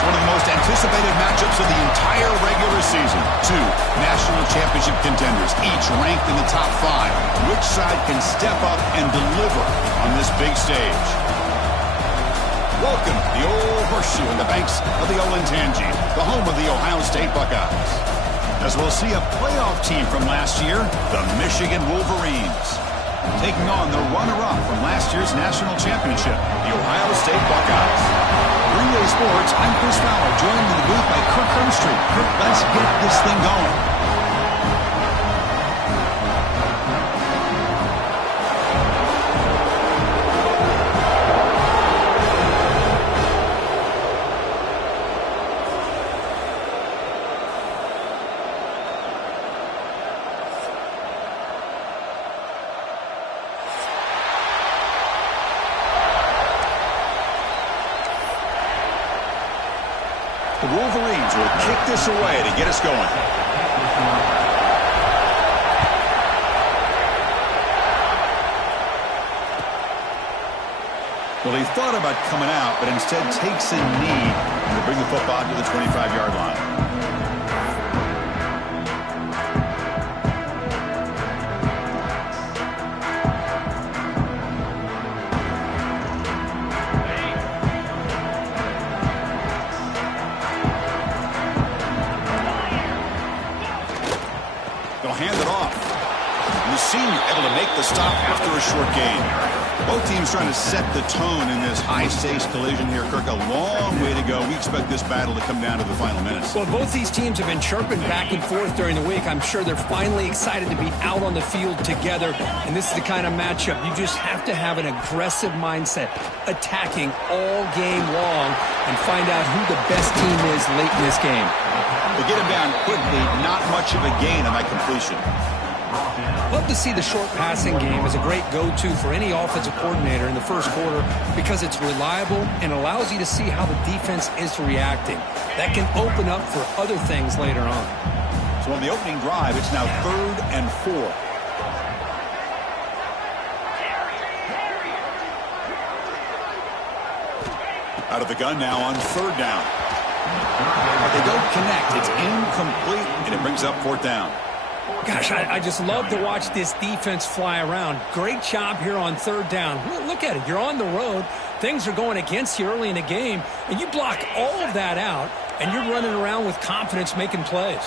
It's one of the most anticipated matchups of the entire regular season. Two national championship contenders, each ranked in the top 5. Which side can step up and deliver on this big stage? Welcome to the Old Horseshoe in the banks of the Olentangy, the home of the Ohio State Buckeyes. As we'll see a playoff team from last year, the Michigan Wolverines, taking on the runner-up from last year's national championship, the Ohio State Buckeyes. Green Bay Sports, I'm Chris Fowler, joined in the booth by Kirk Hermstreet. Kirk, let's get this thing going. The Wolverines will kick this away to get us going. Well, he thought about coming out, but instead takes a knee to bring the football to the 25-yard line. Hand it off. And the senior able to make the stop after a short gain. Both teams trying to set the tone in this high-stakes collision here. Kirk, a long way to go. We expect this battle to come down to the final minutes. Well, both these teams have been chirping back and forth during the week. I'm sure they're finally excited to be out on the field together. And this is the kind of matchup you just have to have an aggressive mindset, attacking all game long and find out who the best team is late in this game. They get him down quickly, not much of a gain on that completion. Love to see the short passing game as a great go-to for any offensive coordinator in the first quarter because it's reliable and allows you to see how the defense is reacting. That can open up for other things later on. So on the opening drive, it's now 3rd and 4. Out of the gun now on 3rd down. But they don't connect. It's incomplete, and it brings up 4th down. Gosh, I just love to watch this defense fly around. Great job here on 3rd down. Look at it. You're on the road. Things are going against you early in the game, and you block all of that out, and you're running around with confidence making plays.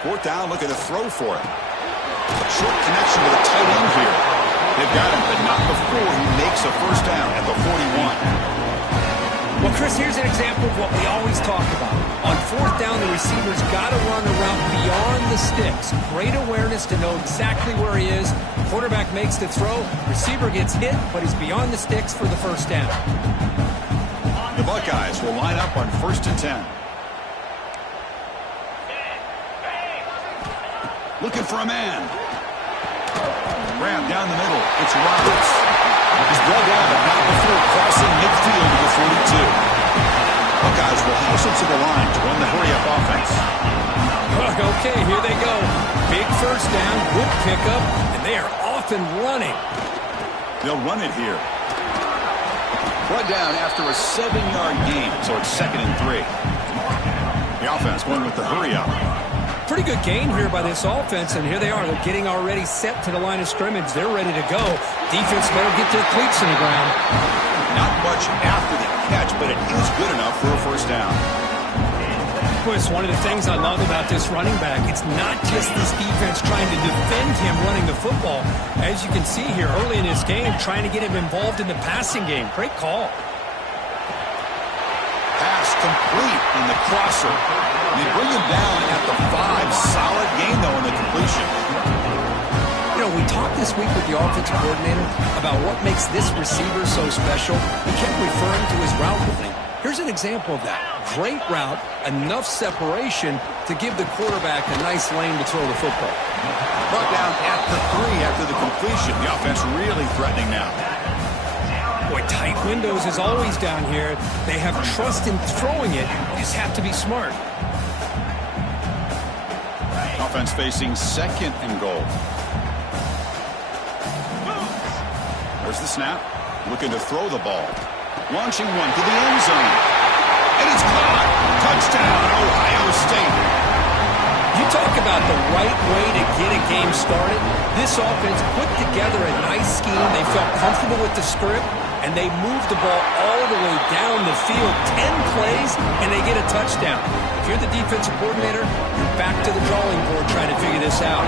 4th down, looking to throw for it. Short connection to the tight end here. They've got him, but not before he makes a 1st down at the 41. Well, Chris, here's an example of what we always talk about. On 4th down, the receiver's got to run a route beyond the sticks. Great awareness to know exactly where he is. Quarterback makes the throw. Receiver gets hit, but he's beyond the sticks for the 1st down. The Buckeyes will line up on 1st and 10. Looking for a man. Grab down the middle. It's Roberts. He's brought down, but not before crossing midfield to the 42. Buckeyes will hustle to the line to run the hurry-up offense. Okay, here they go. Big 1st down, good pickup, and they are off and running. They'll run it here. Brought down after a 7-yard gain, so it's 2nd and 3. The offense going with the hurry-up. Pretty good gain here by this offense, and here they are. They're getting already set to the line of scrimmage. They're ready to go. Defense better get their cleats in the ground. Not much after the catch, but it is good enough for a 1st down. Boy, it's one of the things I love about this running back. It's not just this defense trying to defend him running the football. As you can see here early in this game, trying to get him involved in the passing game. Great call. Pass complete in the crosser. They bring him down at the 5. Solid gain, though, in the completion. You know, we talked this week with the offensive coordinator about what makes this receiver so special. He kept referring to his route running. Here's an example of that. Great route, enough separation to give the quarterback a nice lane to throw the football. Brought down at the 3 after the completion. The offense really threatening now. Boy, tight windows as always down here. They have trust in throwing it. You just have to be smart. Offense facing 2nd and goal. There's the snap. Looking to throw the ball. Launching one to the end zone. And it's caught. Touchdown, Ohio State. You talk about the right way to get a game started. This offense put together a nice scheme. They felt comfortable with the script, and they moved the ball all the way down the field. 10 plays, and they get a touchdown. If you're the defensive coordinator, you're back to the drawing board trying to figure this out.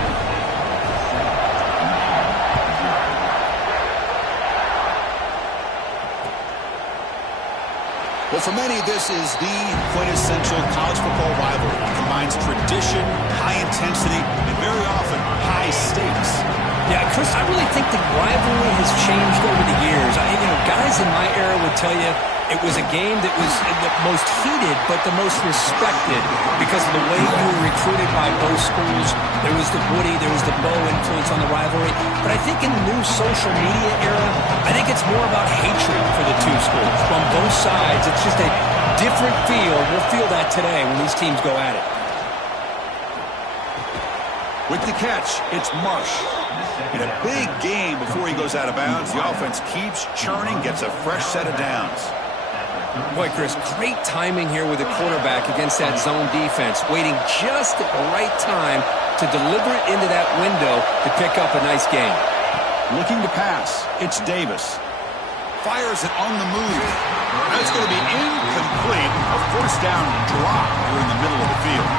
Well, for many, this is the quintessential college football rivalry. It combines tradition, high intensity, and very often high stakes. Yeah, Chris, I really think the rivalry has changed over the years. Guys in my era would tell you it was a game that was the most heated but the most respected because of the way you were recruited by both schools. There was the Woody, there was the Bo influence on the rivalry. But I think in the new social media era, I think it's more about hatred for the two schools. From both sides, it's just a different feel. We'll feel that today when these teams go at it. With the catch, it's Marsh. In a big game before he goes out of bounds, the offense keeps churning, gets a fresh set of downs. Boy, Chris, great timing here with the quarterback against that zone defense, waiting just at the right time to deliver it into that window to pick up a nice gain. Looking to pass, it's Davis. Fires it on the move. That's going to be incomplete. A first down drop here in the middle of the field.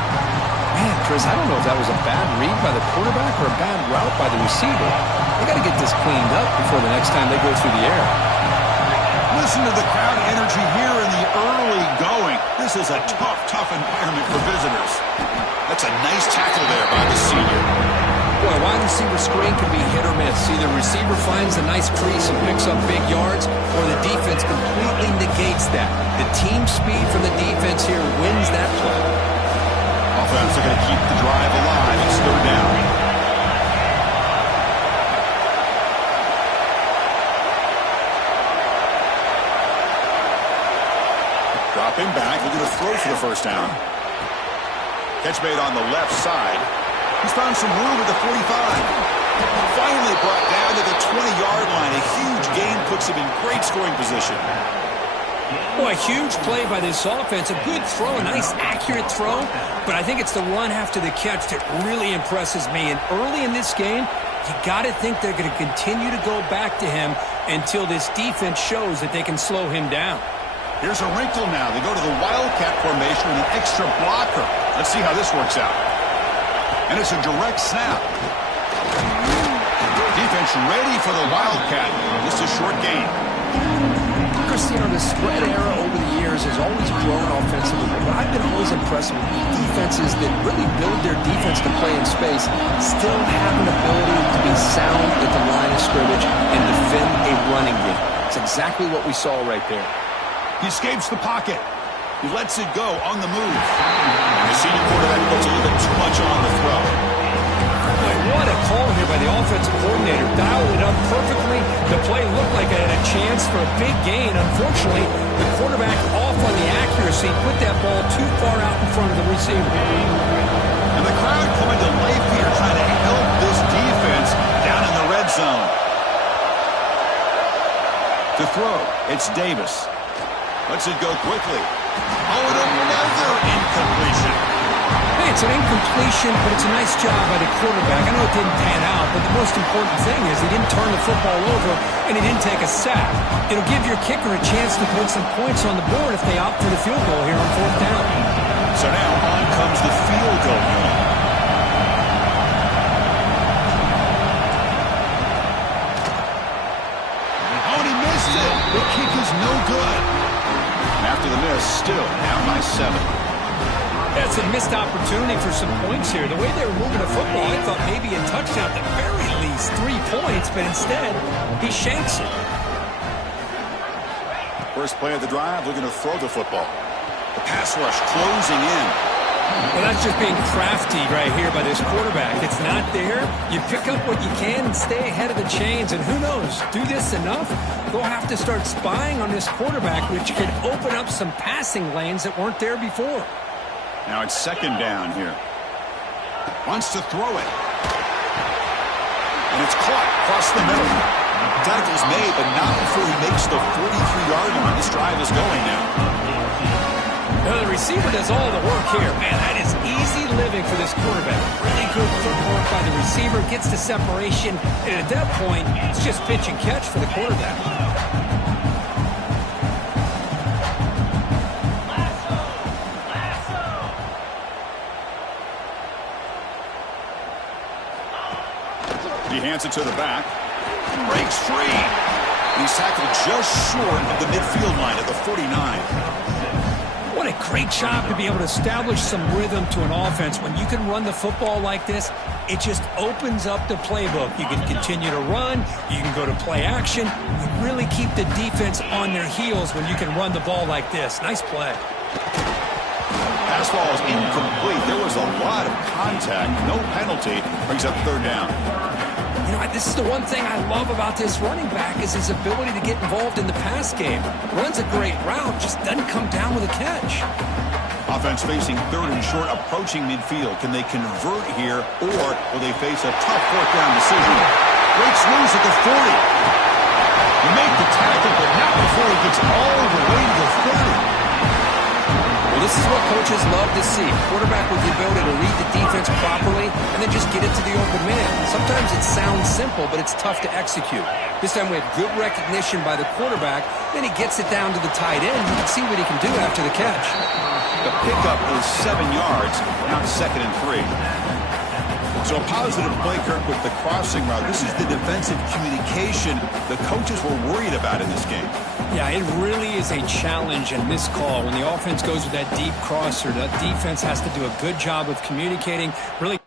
Man, Chris, I don't know if that was a bad read by the quarterback or a bad route by the receiver. They got to get this cleaned up before the next time they go through the air. Listen to the crowd energy here in the early going. This is a tough environment for visitors. That's a nice tackle there by the senior. Boy, wide receiver screen can be hit or miss. Either receiver finds a nice crease and picks up big yards, or the defense completely negates that. The team speed from the defense here wins that play. Offense are going to keep the drive alive. It's third down. Dropping back, looking to throw for the first down. Catch made on the left side. He's found some room at the 45. Finally brought down to the 20-yard line. A huge gain puts him in great scoring position. Boy, a huge play by this offense. A good throw, a nice accurate throw. But I think it's the run after the catch that really impresses me. And early in this game, you got to think they're going to continue to go back to him until this defense shows that they can slow him down. Here's a wrinkle now. They go to the Wildcat formation with an extra blocker. Let's see how this works out. And it's a direct snap. Defense ready for the Wildcat. Just a short gain. Cristiano, the spread era over the years has always grown offensively, but I've been always impressed with defenses that really build their defense to play in space, still have an ability to be sound at the line of scrimmage and defend a running game. It's exactly what we saw right there. He escapes the pocket. He lets it go on the move. And the senior quarterback puts a little bit too much on the throw. Boy, what a call here by the offensive coordinator. Dialed it up perfectly. The play looked like it had a chance for a big gain. Unfortunately, the quarterback off on the accuracy, put that ball too far out in front of the receiver. And the crowd coming to life here, trying to help this defense down in the red zone. To throw, it's Davis. Lets it go quickly. Oh, and another incompletion. Hey, it's an incompletion, but it's a nice job by the quarterback. I know it didn't pan out, but the most important thing is he didn't turn the football over and he didn't take a sack. It'll give your kicker a chance to put some points on the board if they opt for the field goal here on fourth down. So now on comes the field goal unit. Oh, and he missed it. The kick is no good. After the miss, still down by 7. That's a missed opportunity for some points here. The way they were moving the football, I thought maybe a touchdown at the very least, 3 points, but instead, he shanks it. First play of the drive, looking to throw the football. The pass rush closing in. Well, that's just being crafty right here by this quarterback. It's not there. You pick up what you can and stay ahead of the chains. And who knows, do this enough, they'll have to start spying on this quarterback, which could open up some passing lanes that weren't there before. Now it's second down here. Wants to throw it. And it's caught across the middle. Tackle's made, but not before he makes the 43-yard line. This drive is going now. The receiver does all the work here. Man, that is easy living for this quarterback. Really good footwork by the receiver, gets the separation, and at that point, it's just pitch and catch for the quarterback. He hands it to the back. Breaks free. He's tackled just short of the midfield line at the 49. What a great job to be able to establish some rhythm to an offense. When you can run the football like this, it just opens up the playbook. You can continue to run. You can go to play action. You really keep the defense on their heels when you can run the ball like this. Nice play. Pass ball is incomplete. There was a lot of contact. No penalty. Brings up third down. You know, this is the one thing I love about this running back is his ability to get involved in the pass game. Runs a great route, just doesn't come down with a catch. Offense facing third and short, approaching midfield. Can they convert here, or will they face a tough fourth down decision? Breaks loose at the 40. You make the tackle, but not before he gets all the way to the 30. Well, this is what coaches love to see. A quarterback with the ability to read the defense properly and then just get it to the open man. Sometimes it sounds simple, but it's tough to execute. This time we have good recognition by the quarterback. Then he gets it down to the tight end. You can see what he can do after the catch. The pickup is 7 yards, now 2nd and 3. So a positive play, Kirk, with the crossing route. This is the defensive communication the coaches were worried about in this game. Yeah, it really is a challenge in this call. When the offense goes with that deep crosser, the defense has to do a good job of communicating, really